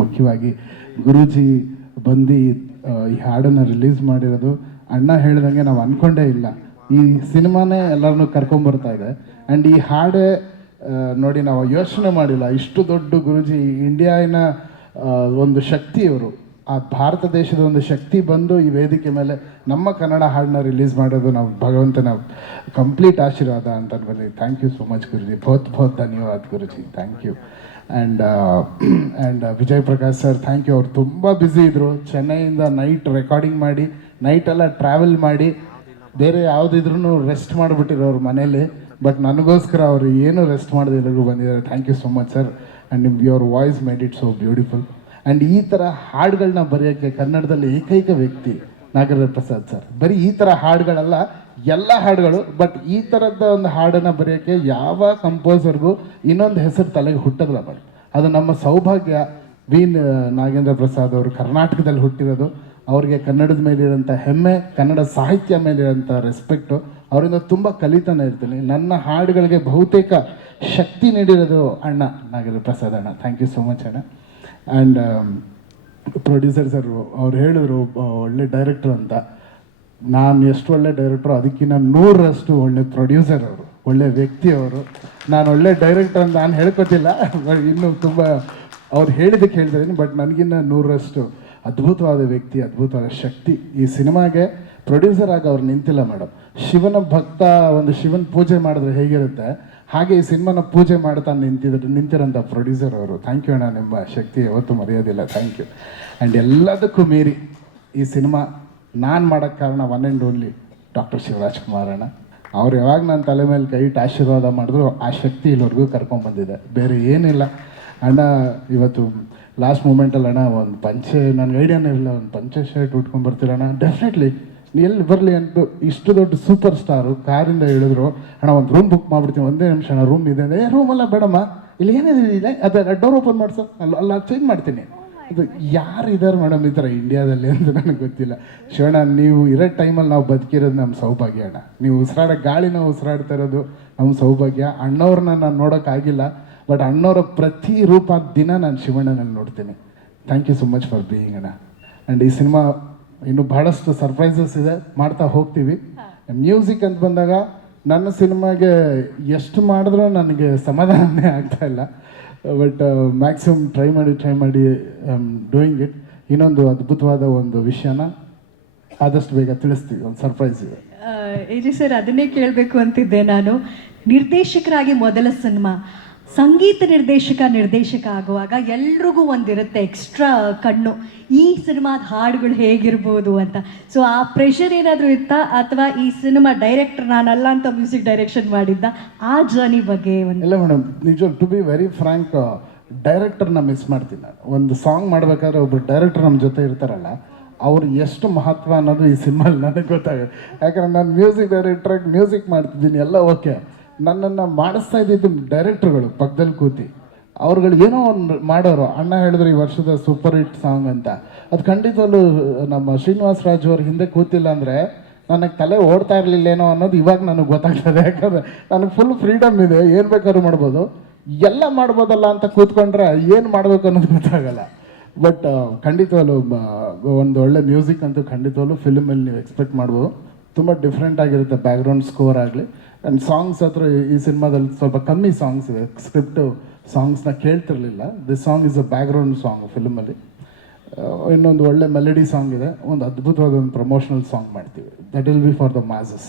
ಮುಖ್ಯವಾಗಿ ಗುರೂಜಿ ಬಂದು ಈ ಹಾಡನ್ನು ರಿಲೀಸ್ ಮಾಡಿರೋದು ಅಣ್ಣ ಹೇಳ್ದಂಗೆ ನಾವು ಅಂದ್ಕೊಂಡೇ ಇಲ್ಲ. ಈ ಸಿನಿಮಾನೇ ಎಲ್ಲರನ್ನೂ ಕರ್ಕೊಂಬರ್ತಾ ಇದೆ. ಆ್ಯಂಡ್ ಈ ಹಾಡೇ ನೋಡಿ ನಾವು ಯೋಚನೆ ಮಾಡಿಲ್ಲ, ಇಷ್ಟು ದೊಡ್ಡ ಗುರೂಜಿ ಇಂಡಿಯಾನ ಒಂದು ಶಕ್ತಿ ಇವರು, ಆ ಭಾರತ ದೇಶದ ಒಂದು ಶಕ್ತಿ ಬಂದು ಈ ವೇದಿಕೆ ಮೇಲೆ ನಮ್ಮ ಕನ್ನಡ ಹಾಡನ್ನ ರಿಲೀಸ್ ಮಾಡೋದು ನಾವು ಭಗವಂತನ ಕಂಪ್ಲೀಟ್ ಆಶೀರ್ವಾದ ಅಂತ ಅನ್ಬೋದು. ಥ್ಯಾಂಕ್ ಯು ಸೋ ಮಚ್ ಗುರುಜಿ, ಬಹುತ್ ಧನ್ಯವಾದ ಗುರುಜಿ, thank you. And Vijay Prakash sir thank you. ಅವ್ರು ತುಂಬ ಬ್ಯುಸಿ ಇದ್ದರು, ಚೆನ್ನೈಯಿಂದ ನೈಟ್ ರೆಕಾರ್ಡಿಂಗ್ ಮಾಡಿ ನೈಟೆಲ್ಲ ಟ್ರಾವೆಲ್ ಮಾಡಿ ಬೇರೆ ಯಾವುದಿದ್ರೂ ರೆಸ್ಟ್ ಮಾಡಿಬಿಟ್ಟಿರೋರು ಮನೇಲಿ. ಬಟ್ ನನಗೋಸ್ಕರ ಅವರು ಏನು ರೆಸ್ಟ್ ಮಾಡೋದಿಲ್ಲರಿಗೂ ಬಂದಿದ್ದಾರೆ. Thank you so much sir. And your voice made it so beautiful. And ಈ ಥರ ಹಾಡುಗಳನ್ನ ಬರೆಯೋಕ್ಕೆ ಕನ್ನಡದಲ್ಲಿ ಏಕೈಕ ವ್ಯಕ್ತಿ ನಾಗೇಂದ್ರ ಪ್ರಸಾದ್ ಸರ್. ಬರೀ ಈ ಥರ ಹಾಡುಗಳಲ್ಲ, ಎಲ್ಲ ಹಾಡುಗಳು, ಬಟ್ ಈ ಥರದ ಒಂದು ಹಾಡನ್ನು ಬರೆಯೋಕ್ಕೆ ಯಾವ ಕಂಪೋಸರ್ಗೂ ಇನ್ನೊಂದು ಹೆಸರು ತಲೆಗೆ ಹುಟ್ಟೋದಿಲ್ಲ. ಬಟ್ ಅದು ನಮ್ಮ ಸೌಭಾಗ್ಯ. ನಾಗೇಂದ್ರ ಪ್ರಸಾದ್ ಅವರು ಕರ್ನಾಟಕದಲ್ಲಿ ಹುಟ್ಟಿರೋದು, ಅವ್ರಿಗೆ ಕನ್ನಡದ ಮೇಲಿರೋಂಥ ಹೆಮ್ಮೆ, ಕನ್ನಡ ಸಾಹಿತ್ಯ ಮೇಲಿರೋಂಥ ರೆಸ್ಪೆಕ್ಟು, ಅವರಿಂದ ತುಂಬ ಕಲಿತಾನೆ ಇರ್ತೀನಿ. ನನ್ನ ಹಾಡುಗಳಿಗೆ ಬಹುತೇಕ ಶಕ್ತಿ ನೀಡಿರೋದು ಅಣ್ಣ ನಾಗೇಂದ್ರ ಪ್ರಸಾದ್ ಅಣ್ಣ. ಥ್ಯಾಂಕ್ ಯು ಸೋ ಮಚ್ ಅಣ್ಣ. ಆ್ಯಂಡ್ ಪ್ರೊಡ್ಯೂಸರ್ ಸರ್ ಅವ್ರು ಹೇಳಿದ್ರು ಒಳ್ಳೆ ಡೈರೆಕ್ಟ್ರ್ ಅಂತ. ನಾನು ಎಷ್ಟು ಒಳ್ಳೆ ಡೈರೆಕ್ಟ್ರು ಅದಕ್ಕಿಂತ 100ರಷ್ಟು ಒಳ್ಳೆ ಪ್ರೊಡ್ಯೂಸರ್ ಅವರು, ಒಳ್ಳೆ ವ್ಯಕ್ತಿ ಅವರು. ನಾನು ಒಳ್ಳೆ ಡೈರೆಕ್ಟರ್ ಅಂತ ನಾನು ಹೇಳ್ಕೊತಿಲ್ಲ, ಇನ್ನೂ ತುಂಬ ಅವ್ರು ಹೇಳಿದ್ದಕ್ಕೆ ಹೇಳ್ತಾ ಇದ್ದೀನಿ. ಬಟ್ ನನಗಿನ್ನ 100ರಷ್ಟು ಅದ್ಭುತವಾದ ವ್ಯಕ್ತಿ, ಅದ್ಭುತವಾದ ಶಕ್ತಿ. ಈ ಸಿನಿಮಾಗೆ ಪ್ರೊಡ್ಯೂಸರ್ ಆಗಿ ಅವ್ರು ನಿಂತಿಲ್ಲ ಮೇಡಮ್. ಶಿವನ ಭಕ್ತ ಒಂದು ಶಿವನ ಪೂಜೆ ಮಾಡಿದ್ರೆ ಹೇಗಿರುತ್ತೆ ಹಾಗೆ ಈ ಸಿನಿಮಾನ ಪೂಜೆ ಮಾಡ್ತಾ ನಿಂತಿರೋಂಥ ಪ್ರೊಡ್ಯೂಸರ್ ಅವರು. ಥ್ಯಾಂಕ್ ಯು ಅಣ್ಣ, ನಿಮ್ಮ ಶಕ್ತಿ ಯಾವತ್ತೂ ಮರೆಯೋದಿಲ್ಲ. Thank you. ಆ್ಯಂಡ್ ಎಲ್ಲದಕ್ಕೂ ಮೀರಿ ಈ ಸಿನಿಮಾ ನಾನು ಮಾಡೋಕ್ಕೆ ಕಾರಣ one and only doctor Shivaraj Kumar ಅಣ್ಣ. ಅವ್ರು ಯಾವಾಗ ನನ್ನ ತಲೆ ಮೇಲೆ ಕೈ ಇಟ್ಟು ಆಶೀರ್ವಾದ ಮಾಡಿದ್ರು ಆ ಶಕ್ತಿ ಇಲ್ಲಿವರೆಗೂ ಕರ್ಕೊಂಡ್ಬಂದಿದೆ, ಬೇರೆ ಏನಿಲ್ಲ. ಅಣ್ಣ ಇವತ್ತು ಲಾಸ್ಟ್ ಮೂಮೆಂಟಲ್ಲಿ ಅಣ್ಣ ಒಂದು ಪಂಚೆ, ನನಗೆ ಐಡಿಯಾನೇ ಇಲ್ಲ, ಒಂದು ಪಂಚೆ ಶರ್ಟ್ ಉಟ್ಕೊಂಡು ಬರ್ತೀರಣ್ಣ, ಡೆಫಿನೆಟ್ಲಿ ಎಲ್ಲಿ ಬರಲಿ ಅಂತ. ಇಷ್ಟು ದೊಡ್ಡ ಸೂಪರ್ ಸ್ಟಾರು ಕಾರಿಂದ ಹೇಳಿದ್ರು, ಅಣ್ಣ ಒಂದು ರೂಮ್ ಬುಕ್ ಮಾಡ್ಬಿಡ್ತೀನಿ, ಒಂದೇ ನಿಮಿಷ ಅಣ್ಣ ರೂಮ್ ಇದೆ ಅಂದರೆ, ರೂಮಲ್ಲ ಬೇಡಮ್ಮ, ಇಲ್ಲಿ ಏನಿದೆ ಇದೆ ಅದೇ ಡೋರ್ ಓಪನ್ ಮಾಡಿಸೋ, ಅಲ್ಲ ಚೇಂಜ್ ಮಾಡ್ತೀನಿ. ಇದು ಯಾರು ಇದ್ದಾರೆ ಮೇಡಮ್ ಈ ಥರ ಇಂಡಿಯಾದಲ್ಲಿ ಅಂತ ನನಗೆ ಗೊತ್ತಿಲ್ಲ. ಶಿವಣ್ಣ, ನೀವು ಇರೋ ಟೈಮಲ್ಲಿ ನಾವು ಬದುಕಿರೋದು ನಮ್ಮ ಸೌಭಾಗ್ಯ ಅಣ್ಣ. ನೀವು ಉಸಿರಾಡೋ ಗಾಳಿನ ಉಸಿರಾಡ್ತಾ ಇರೋದು ನಮ್ಮ ಸೌಭಾಗ್ಯ. ಅಣ್ಣವ್ರನ್ನ ನಾನು ನೋಡೋಕ್ಕಾಗಿಲ್ಲ, ಬಟ್ ಅಣ್ಣವರ ಪ್ರತಿ ರೂಪ ದಿನ ನಾನು ಶಿವಣ್ಣನಲ್ಲಿ ನೋಡ್ತೀನಿ. Thank you so much for being ಅಣ್ಣ. ಆ್ಯಂಡ್ ಈ ಸಿನಿಮಾ ಇನ್ನೂ ಭಾಳಷ್ಟು ಸರ್ಪ್ರೈಸಸ್ ಇದೆ, ಮಾಡ್ತಾ ಹೋಗ್ತೀವಿ. ಮ್ಯೂಸಿಕ್ ಅಂತ ಬಂದಾಗ ನನ್ನ ಸಿನಿಮಾಗೆ ಎಷ್ಟು ಮಾಡಿದ್ರೂ ನನಗೆ ಸಮಾಧಾನನೇ ಆಗ್ತಾ ಇಲ್ಲ. ಬಟ್ ಮ್ಯಾಕ್ಸಿಮಮ್ ಟ್ರೈ ಮಾಡಿ ಡೂಯಿಂಗ್ ಇಟ್. ಇನ್ನೊಂದು ಅದ್ಭುತವಾದ ಒಂದು ವಿಷಯನ ಆದಷ್ಟು ಬೇಗ ತಿಳಿಸ್ತೀವಿ, ಒಂದು ಸರ್ಪ್ರೈಸ್ ಇದೆ. ಎಜಿ ಸರ್, ಅದನ್ನೇ ಕೇಳಬೇಕು ಅಂತಿದ್ದೆ ನಾನು. ನಿರ್ದೇಶಕರಾಗಿ ಮೊದಲ ಸಿನಿಮಾ, ಸಂಗೀತ ನಿರ್ದೇಶಕ ಆಗುವಾಗ ಎಲ್ರಿಗೂ ಒಂದಿರುತ್ತೆ ಎಕ್ಸ್ಟ್ರಾ ಕಣ್ಣು, ಈ ಸಿನಿಮಾದ ಹಾಡುಗಳು ಹೇಗಿರ್ಬೋದು ಅಂತ. ಸೊ ಆ ಪ್ರೆಷರ್ ಏನಾದರೂ ಇತ್ತಾ, ಅಥವಾ ಈ ಸಿನಿಮಾ ಡೈರೆಕ್ಟರ್ ನಾನಲ್ಲ ಅಂತ ಮ್ಯೂಸಿಕ್ ಡೈರೆಕ್ಷನ್ ಮಾಡಿದ್ದ ಆ ಜರ್ನಿ ಬಗ್ಗೆ ಒಂದು? ಇಲ್ಲ ಮೇಡಮ್, ನಿಜ ಟು ಬಿ ವೆರಿ ಫ್ರ್ಯಾಂಕ್, ಡೈರೆಕ್ಟರ್ನ ಮಿಸ್ ಮಾಡ್ತೀನಿ ನಾನು. ಒಂದು ಸಾಂಗ್ ಮಾಡಬೇಕಾದ್ರೆ ಒಬ್ಬರು ಡೈರೆಕ್ಟರ್ ನಮ್ಮ ಜೊತೆ ಇರ್ತಾರಲ್ಲ, ಅವ್ರು ಎಷ್ಟು ಮಹತ್ವ ಅನ್ನೋದು ಈ ಸಿನಿಮಾಲ್ಲಿ ನನಗೆ ಗೊತ್ತಾಗುತ್ತೆ. ಯಾಕಂದ್ರೆ ನಾನು ಮ್ಯೂಸಿಕ್ ಡೈರೆಕ್ಟ್ರಾಗಿ ಮ್ಯೂಸಿಕ್ ಮಾಡ್ತಿದ್ದೀನಿ, ಎಲ್ಲ ಓಕೆ. ನನ್ನನ್ನು ಮಾಡಿಸ್ತಾ ಇದ್ದಿದ್ದು ಡೈರೆಕ್ಟ್ರುಗಳು ಪಕ್ಕದಲ್ಲಿ ಕೂತಿ, ಅವ್ರುಗಳು ಏನೋ ಒಂದು ಮಾಡೋರು. ಅಣ್ಣ ಹೇಳಿದ್ರು ಈ ವರ್ಷದ ಸೂಪರ್ ಹಿಟ್ ಸಾಂಗ್ ಅಂತ, ಅದು ಖಂಡಿತವಲ್ಲೂ ನಮ್ಮ ಶ್ರೀನಿವಾಸ್ ರಾಜು ಅವ್ರ ಹಿಂದೆ ಕೂತಿಲ್ಲ ಅಂದರೆ ನನಗೆ ತಲೆ ಓಡ್ತಾ ಇರಲಿಲ್ಲೇನೋ ಅನ್ನೋದು ಇವಾಗ ನನಗೆ ಗೊತ್ತಾಗ್ತದೆ. ಯಾಕಂದರೆ ನನಗೆ ಫುಲ್ ಫ್ರೀಡಮ್ ಇದೆ, ಏನು ಬೇಕಾದ್ರೂ ಮಾಡ್ಬೋದು, ಎಲ್ಲ ಮಾಡ್ಬೋದಲ್ಲ ಅಂತ ಕೂತ್ಕೊಂಡ್ರೆ ಏನು ಮಾಡಬೇಕು ಅನ್ನೋದು ಗೊತ್ತಾಗಲ್ಲ. ಬಟ್ ಖಂಡಿತವಲ್ಲೂ ಒಂದು ಒಳ್ಳೆ ಮ್ಯೂಸಿಕ್ ಅಂತೂ ಖಂಡಿತವಲ್ಲೂ ಫಿಲ್ಮಲ್ಲಿ ನೀವು ಎಕ್ಸ್ಪೆಕ್ಟ್ ಮಾಡ್ಬೋದು. ತುಂಬ ಡಿಫ್ರೆಂಟ್ ಆಗಿರುತ್ತೆ, ಬ್ಯಾಕ್ಗ್ರೌಂಡ್ ಸ್ಕೋರ್ ಆಗಲಿ. ಆ್ಯಂಡ್ ಸಾಂಗ್ಸ್ ಹತ್ರ ಈ ಸಿನಿಮಾದಲ್ಲಿ ಸ್ವಲ್ಪ ಕಮ್ಮಿ ಸಾಂಗ್ಸ್ ಇದೆ, ಸ್ಕ್ರಿಪ್ಟು ಸಾಂಗ್ಸ್ನ ಕೇಳ್ತಿರ್ಲಿಲ್ಲ. This song is a background song ಫಿಲ್ಮಲ್ಲಿ. ಇನ್ನೊಂದು ಒಳ್ಳೆ ಮೆಲಡಿ ಸಾಂಗ್ ಇದೆ, ಒಂದು ಅದ್ಭುತವಾದ ಒಂದು ಪ್ರಮೋಷನಲ್ ಸಾಂಗ್ ಮಾಡ್ತೀವಿ, that will be for the masses.